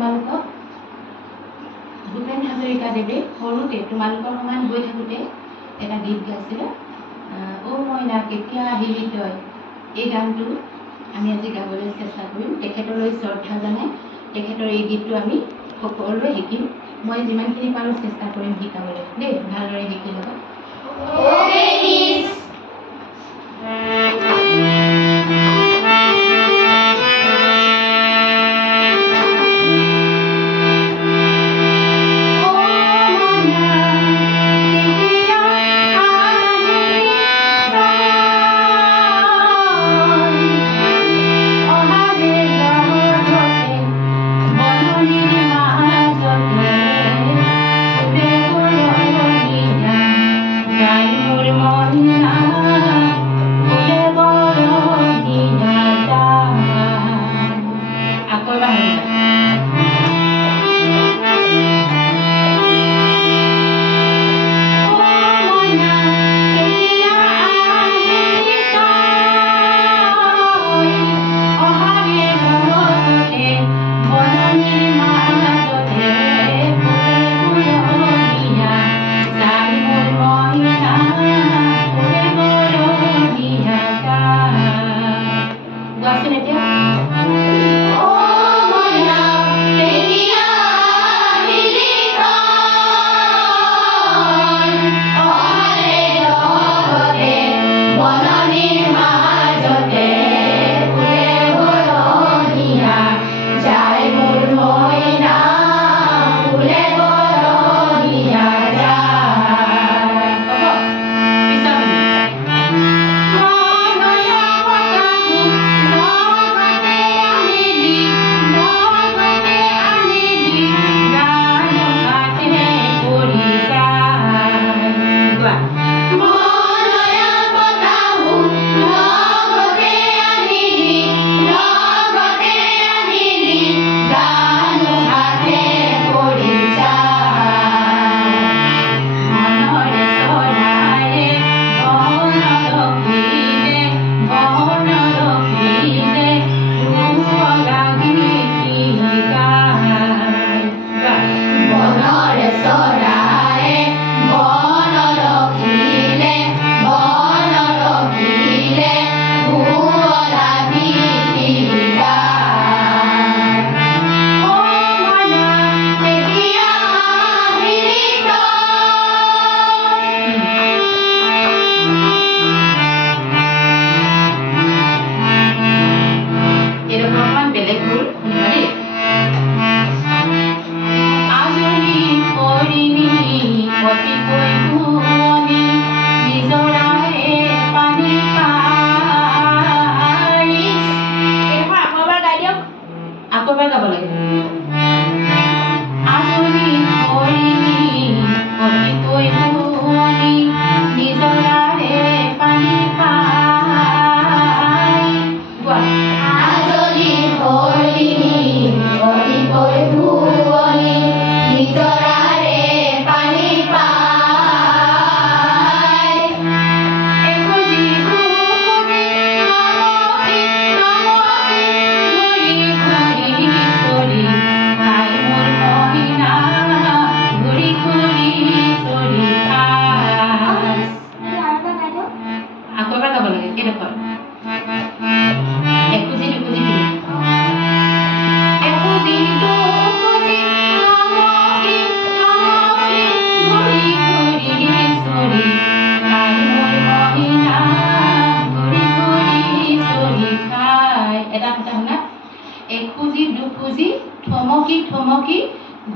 তোমালোকক ভূপেন হাজৰিকাদেৱে সৰুতে তোমালোকৰ সমান গৈ থাকোঁতে এটা গীত গাইছিলে অ মইনা কেতিয়া আহিবি তই। এই গানটো আমি আজি গাবলৈ চেষ্টা কৰিম। তেখেতলৈ শ্ৰদ্ধা জনাই তেখেতৰ এই গীতটো আমি সকলোৱে শিকিম। মই যিমানখিনি পাৰোঁ চেষ্টা কৰিম শিকাবলৈ দেই, ভালদৰে শিকি ল'ব।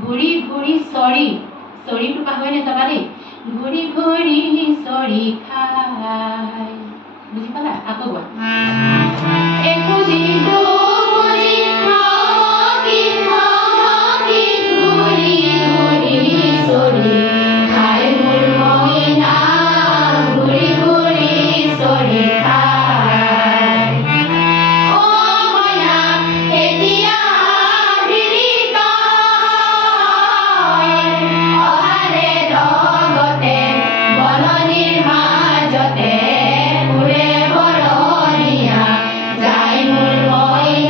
ঘূৰি ঘূৰি চৰি চৰিটো পাহৰি নাযাবা দেই। ঘূৰি ঘূৰি চৰি খাই, বুজি পালা? আকৌ গোৱা। এখুজি দুখুজি থমকি থমকি ঘূৰি ঘূৰি চৰি খাই মোৰ মইনা, ঘূৰি ঘূৰি চৰি খাই। অ মইনা এতিয়া আহিলি তই, অহাৰে লগতে বননিৰ মাজতে ফুৰে বৰণীয়া, যাই মোৰ মইনা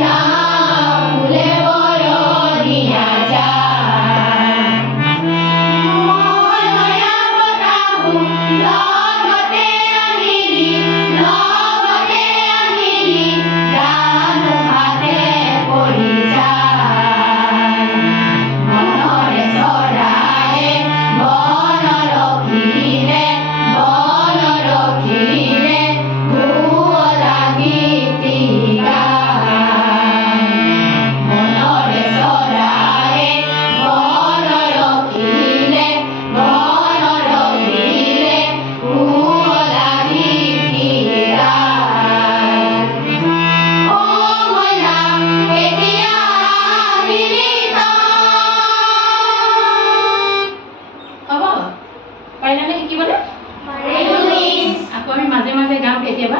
আকৌ আমি মাজে মাজে গাম কেতিয়াবা,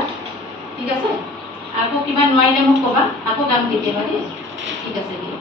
ঠিক আছে? আকৌ কিবা নোৱাৰিলে মোক ক'বা, আকৌ গাম কেতিয়াবা দেই, ঠিক আছে দিয়া।